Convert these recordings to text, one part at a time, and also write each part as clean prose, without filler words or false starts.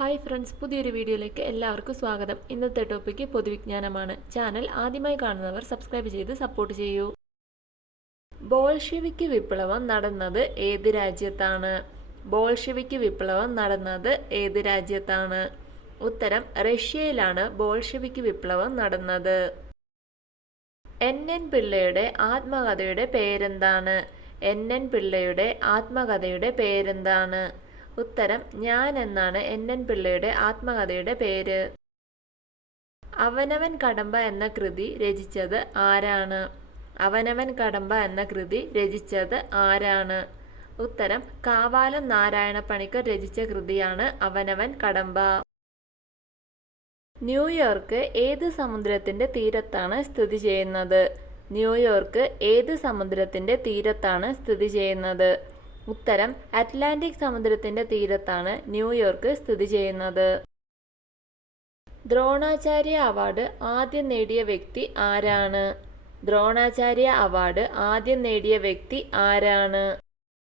Hi friends, പുതിയൊരു വീഡിയോയിലേക്ക് എല്ലാവർക്കും സ്വാഗതം. ഇന്നത്തെ ടോപ്പിക്ക് പൊതുവിജ്ഞാനമാണ്. ചാനൽ ആദ്യമായി കാണുന്നവർ സബ്സ്ക്രൈബ് ചെയ്ത് സപ്പോർട്ട് ചെയ്യൂ. ബോൾഷെവിക് വിപ്ലവം നടന്നത് ഏത് രാജ്യത്താണ്? ബോൾഷെവിക് വിപ്ലവം നടന്നത് ഏത് രാജ്യത്താണ്? ഉത്തരം റഷ്യയിലാണ് ബോൾഷെവിക് വിപ്ലവം നടന്നത്. എൻ പിള്ളയുടെ ആത്മകഥയുടെ പേരെന്താണ്? എൻ പിള്ളയുടെ ആത്മകഥയുടെ പേരെന്താണ്? ഉത്തരം ഞാൻ എന്നാണ് എൻ പിള്ളയുടെ ആത്മകഥയുടെ പേര്. അവനവൻ കടമ്പ എന്ന കൃതി രചിച്ചത് ആരാണ്? അവനവൻ കടമ്പ എന്ന കൃതി രചിച്ചത് ആരാണ്? ഉത്തരം കാവാലം നാരായണ പണിക്കർ രചിച്ച കൃതിയാണ് അവനവൻ കടമ്പ. ന്യൂയോർക്ക് ഏത് സമുദ്രത്തിന്റെ തീരത്താണ് സ്ഥിതി ചെയ്യുന്നത്? ന്യൂയോർക്ക് ഏത് സമുദ്രത്തിന്റെ തീരത്താണ് സ്ഥിതി ചെയ്യുന്നത്? ഉത്തരം അറ്റ്ലാന്റിക് സമുദ്രത്തിന്റെ തീരത്താണ് ന്യൂയോർക്ക് സ്ഥിതി ചെയ്യുന്നത്. ദ്രോണാചാര്യ അവാർഡ് ആദ്യം നേടിയ വ്യക്തി ആരാണ്? ദ്രോണാചാര്യ അവാർഡ് ആദ്യം നേടിയ വ്യക്തി ആരാണ്?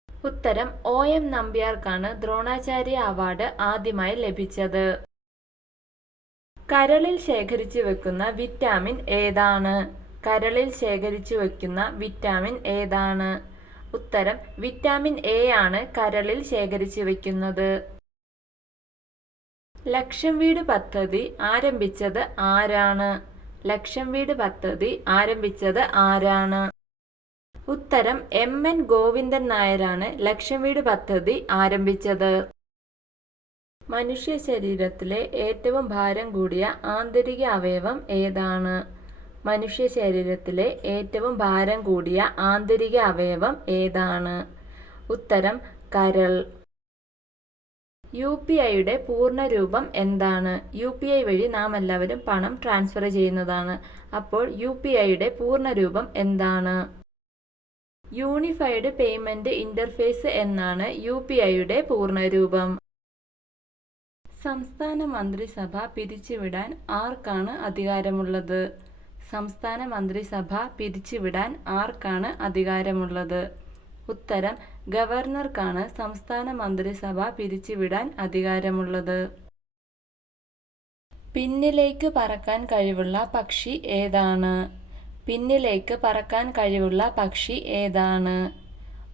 ഉത്തരം OM നമ്പ്യാർക്കാണ് ദ്രോണാചാര്യ അവാർഡ് ആദ്യമായി ലഭിച്ചത്. കരളിൽ ശേഖരിച്ചു വെക്കുന്ന വിറ്റാമിൻ ഏതാണ്? കരളിൽ ശേഖരിച്ചു വെക്കുന്ന വിറ്റാമിൻ ഏതാണ്? ഉത്തരം വിറ്റാമിൻ എ ആണ് കരളിൽ ശേഖരിച്ചു വെക്കുന്നത്. ലക്ഷം വീട് പദ്ധതി ആരംഭിച്ചത് ആരാണ്? ലക്ഷം വീട് പദ്ധതി ആരംഭിച്ചത് ആരാണ്? ഉത്തരം MN ഗോവിന്ദൻ നായരാണ് ലക്ഷം വീട് പദ്ധതി ആരംഭിച്ചത്. മനുഷ്യ ശരീരത്തിലെ ഏറ്റവും ഭാരം കൂടിയ ആന്തരിക അവയവം ഏതാണ്? മനുഷ്യ ശരീരത്തിലെ ഏറ്റവും ഭാരം കൂടിയ ആന്തരിക അവയവം ഏതാണ്? ഉത്തരം കരൾ. UPIയുടെ പൂർണ്ണരൂപം എന്താണ്? UPI വഴി നാം എല്ലാവരും പണം ട്രാൻസ്ഫർ ചെയ്യുന്നതാണ്. അപ്പോൾ UPIയുടെ പൂർണ്ണരൂപം എന്താണ്? യൂണിഫൈഡ് പേയ്മെന്റ് ഇന്റർഫേസ് എന്നാണ് UPIയുടെ പൂർണ്ണരൂപം. സംസ്ഥാന മന്ത്രിസഭ പിരിച്ചുവിടാൻ ആർക്കാണ് അധികാരമുള്ളത്? സംസ്ഥാന മന്ത്രിസഭ പിരിച്ചുവിടാൻ ആർക്കാണ് അധികാരമുള്ളത്? ഉത്തരം ഗവർണർക്കാണ് സംസ്ഥാന മന്ത്രിസഭ പിരിച്ചുവിടാൻ അധികാരമുള്ളത്. പിന്നിലേക്ക് പറക്കാൻ കഴിവുള്ള പക്ഷി ഏതാണ്? പിന്നിലേക്ക് പറക്കാൻ കഴിവുള്ള പക്ഷി ഏതാണ്?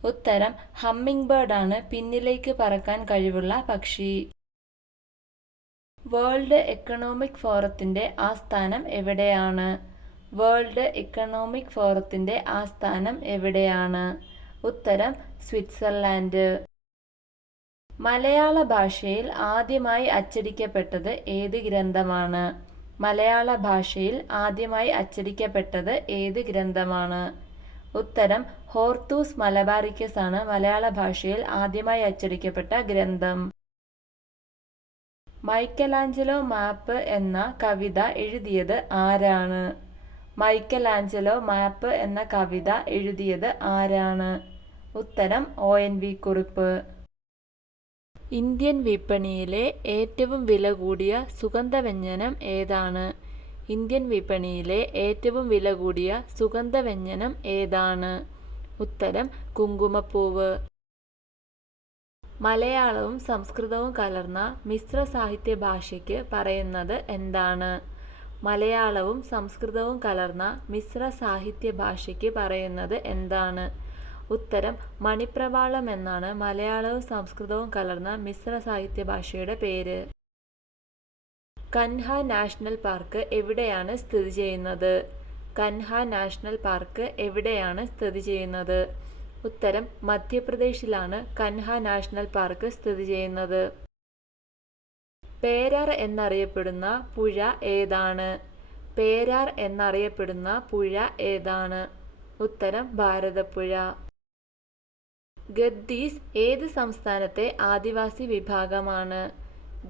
ഉത്തരം ഹമ്മിങ് ബേർഡ് ആണ് പിന്നിലേക്ക് പറക്കാൻ കഴിവുള്ള പക്ഷി. വേൾഡ് എക്കണോമിക് ഫോറത്തിന്റെ ആസ്ഥാനം എവിടെയാണ്? വേൾഡ് എക്കണോമിക് ഫോറത്തിന്റെ ആസ്ഥാനം എവിടെയാണ്? ഉത്തരം സ്വിറ്റ്സർലാൻഡ്. മലയാള ഭാഷയിൽ ആദ്യമായി അച്ചടിക്കപ്പെട്ടത് ഏത് ഗ്രന്ഥമാണ്? മലയാള ഭാഷയിൽ ആദ്യമായി അച്ചടിക്കപ്പെട്ടത് ഏത് ഗ്രന്ഥമാണ്? ഉത്തരം ഹോർത്തൂസ് മലബാറിക്കസ് ആണ് മലയാള ഭാഷയിൽ ആദ്യമായി അച്ചടിക്കപ്പെട്ട ഗ്രന്ഥം. മൈക്കലാഞ്ചലോ മാപ്പ് എന്ന കവിത എഴുതിയത് ആരാണ്? മൈക്കലാഞ്ചലോ മാപ്പ് എന്ന കവിത എഴുതിയത് ആരാണ്? ഉത്തരം ONV കുറുപ്പ്. ഇന്ത്യൻ വിപണിയിലെ ഏറ്റവും വില കൂടിയ സുഗന്ധവ്യഞ്ജനം ഏതാണ്? ഇന്ത്യൻ വിപണിയിലെ ഏറ്റവും വില കൂടിയ സുഗന്ധവ്യഞ്ജനം ഏതാണ്? ഉത്തരം കുങ്കുമപ്പൂവ്. മലയാളവും സംസ്കൃതവും കലർന്ന മിശ്ര സാഹിത്യ ഭാഷയ്ക്ക് പറയുന്നത് എന്താണ്? മലയാളവും സംസ്കൃതവും കലർന്ന മിശ്ര സാഹിത്യ ഭാഷയ്ക്ക് പറയുന്നത് എന്താണ്? ഉത്തരം മണിപ്രവാളം എന്നാണ് മലയാളവും സംസ്കൃതവും കലർന്ന മിശ്ര സാഹിത്യ ഭാഷയുടെ പേര്. കൻഹ നാഷണൽ പാർക്ക് എവിടെയാണ് സ്ഥിതി ചെയ്യുന്നത്? കൻഹ നാഷണൽ പാർക്ക് എവിടെയാണ് സ്ഥിതി ചെയ്യുന്നത്? ഉത്തരം മധ്യപ്രദേശിലാണ് കൻഹ നാഷണൽ പാർക്ക് സ്ഥിതി ചെയ്യുന്നത്. പേരാർ എന്നറിയപ്പെടുന്ന പുഴ ഏതാണ്? പേരാർ എന്നറിയപ്പെടുന്ന പുഴ ഏതാണ്? ഉത്തരം ഭാരതപ്പുഴ. ഗദ്ദീസ് ഏത് സംസ്ഥാനത്തെ ആദിവാസി വിഭാഗമാണ്?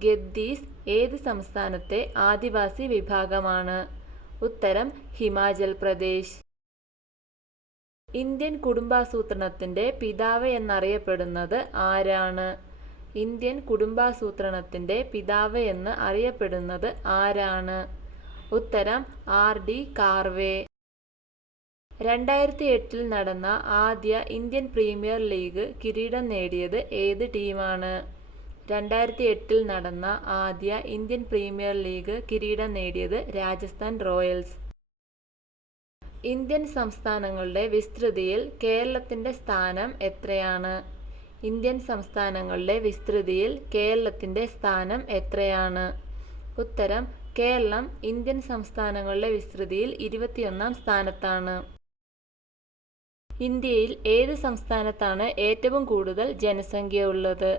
ഗദ്ദീസ് ഏത് സംസ്ഥാനത്തെ ആദിവാസി വിഭാഗമാണ്? ഉത്തരം ഹിമാചൽ പ്രദേശ്. ഇന്ത്യൻ കുടുംബാസൂത്രണത്തിന്റെ പിതാവ് എന്നറിയപ്പെടുന്നത് ആരാണ്? ഇന്ത്യൻ കുടുംബാസൂത്രണത്തിന്റെ പിതാവ് എന്ന് അറിയപ്പെടുന്നത് ആരാണ്? ഉത്തരം RD കാർവേ. 2008 നടന്ന ആദ്യ ഇന്ത്യൻ പ്രീമിയർ ലീഗ് കിരീടം നേടിയത് ഏത് ടീമാണ്? 2008 നടന്ന ആദ്യ ഇന്ത്യൻ പ്രീമിയർ ലീഗ് കിരീടം നേടിയത് രാജസ്ഥാൻ റോയൽസ്. ഇന്ത്യൻ സംസ്ഥാനങ്ങളുടെ വിസ്തൃതിയിൽ കേരളത്തിന്റെ സ്ഥാനം എത്രയാണ്? ഇന്ത്യൻ സംസ്ഥാനങ്ങളുടെ വിസ്തൃതിയിൽ കേരളത്തിന്റെ സ്ഥാനം എത്രയാണ്? ഉത്തരം: കേരളം ഇന്ത്യൻ സംസ്ഥാനങ്ങളുടെ വിസ്തൃതിയിൽ 21ാം സ്ഥാനത്താണ്. ഇന്ത്യയിൽ ഏത് സംസ്ഥാനത്താണ് ഏറ്റവും കൂടുതൽ ജനസംഖ്യ ഉള്ളത്?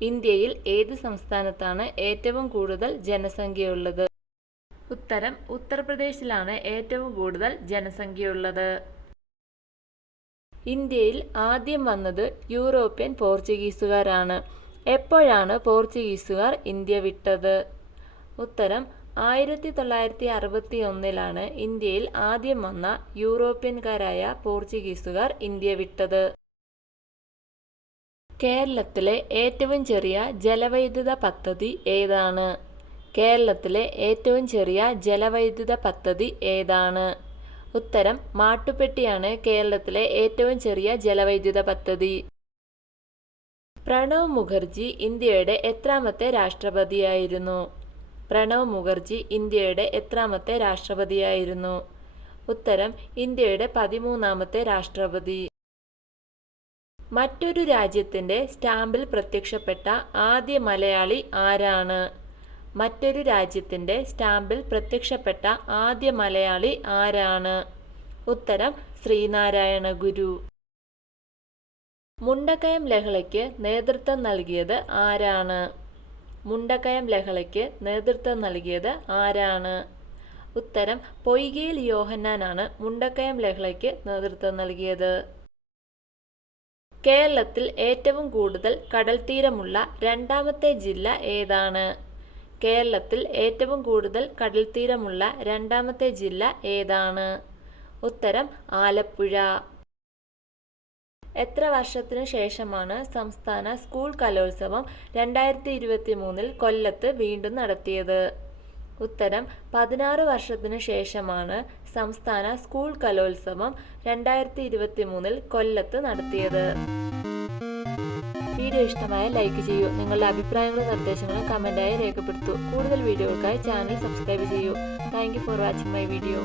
ഇന്ത്യയിൽ ഏത് സംസ്ഥാനത്താണ് ഏറ്റവും കൂടുതൽ ജനസംഖ്യയുള്ളത്? ഉത്തരം: ഉത്തർപ്രദേശിലാണ് ഏറ്റവും കൂടുതൽ ജനസംഖ്യയുള്ളത്. ഇന്ത്യയിൽ ആദ്യം വന്നത് യൂറോപ്യൻ പോർച്ചുഗീസുകാരാണ്. എപ്പോഴാണ് പോർച്ചുഗീസുകാർ ഇന്ത്യ വിട്ടത്? ഉത്തരം: 1961 ഇന്ത്യയിൽ ആദ്യം വന്ന യൂറോപ്യൻകാരായ പോർച്ചുഗീസുകാർ ഇന്ത്യ വിട്ടത്. കേരളത്തിലെ ഏറ്റവും ചെറിയ ജലവൈദ്യുത പദ്ധതി ഏതാണ്? കേരളത്തിലെ ഏറ്റവും ചെറിയ ജലവൈദ്യുത പദ്ധതി ഏതാണ്? ഉത്തരം: മാട്ടുപ്പെട്ടിയാണ് കേരളത്തിലെ ഏറ്റവും ചെറിയ ജലവൈദ്യുത പദ്ധതി. പ്രണബ് മുഖർജി ഇന്ത്യയുടെ എത്രാമത്തെ രാഷ്ട്രപതിയായിരുന്നു? പ്രണബ് മുഖർജി ഇന്ത്യയുടെ എത്രാമത്തെ രാഷ്ട്രപതിയായിരുന്നു? ഉത്തരം: ഇന്ത്യയുടെ 13ാമത്തെ രാഷ്ട്രപതി. മറ്റൊരു രാജ്യത്തിന്റെ സ്റ്റാമ്പിൽ പ്രത്യക്ഷപ്പെട്ട ആദ്യ മലയാളി ആരാണ്? മറ്റൊരു രാജ്യത്തിന്റെ സ്റ്റാമ്പിൽ പ്രത്യക്ഷപ്പെട്ട ആദ്യ മലയാളി ആരാണ്? ഉത്തരം: ശ്രീനാരായണ ഗുരു. മുണ്ടക്കയം ലഹളയ്ക്ക് നേതൃത്വം നൽകിയത് ആരാണ്? മുണ്ടക്കയം ലഹളയ്ക്ക് നേതൃത്വം നൽകിയത് ആരാണ്? ഉത്തരം: പൊയ്കയിൽ യോഹന്നാനാണ് മുണ്ടക്കയം ലഹളയ്ക്ക് നേതൃത്വം നൽകിയത്. കേരളത്തിൽ ഏറ്റവും കൂടുതൽ കടൽത്തീരമുള്ള രണ്ടാമത്തെ ജില്ല ഏതാണ്? കേരളത്തിൽ ഏറ്റവും കൂടുതൽ കടൽത്തീരമുള്ള രണ്ടാമത്തെ ജില്ല ഏതാണ്? ഉത്തരം: ആലപ്പുഴ. എത്ര വർഷത്തിനു ശേഷമാണ് സംസ്ഥാന സ്കൂൾ കലോത്സവം 2023 കൊല്ലത്ത് വീണ്ടും നടത്തിയത്? ഉത്തരം: 16 വർഷത്തിനു ശേഷമാണ് സംസ്ഥാന സ്കൂൾ കലോത്സവം 2023 കൊല്ലത്ത് നടത്തിയത്. വീഡിയോ ഇഷ്ടമായ ലൈക്ക് ചെയ്യൂ. നിങ്ങളുടെ അഭിപ്രായങ്ങളും നിർദ്ദേശങ്ങളും കമന്റായി രേഖപ്പെടുത്തൂ. കൂടുതൽ വീഡിയോകൾക്കായി ചാനൽ സബ്സ്ക്രൈബ് ചെയ്യൂ. Thank you for watching my video.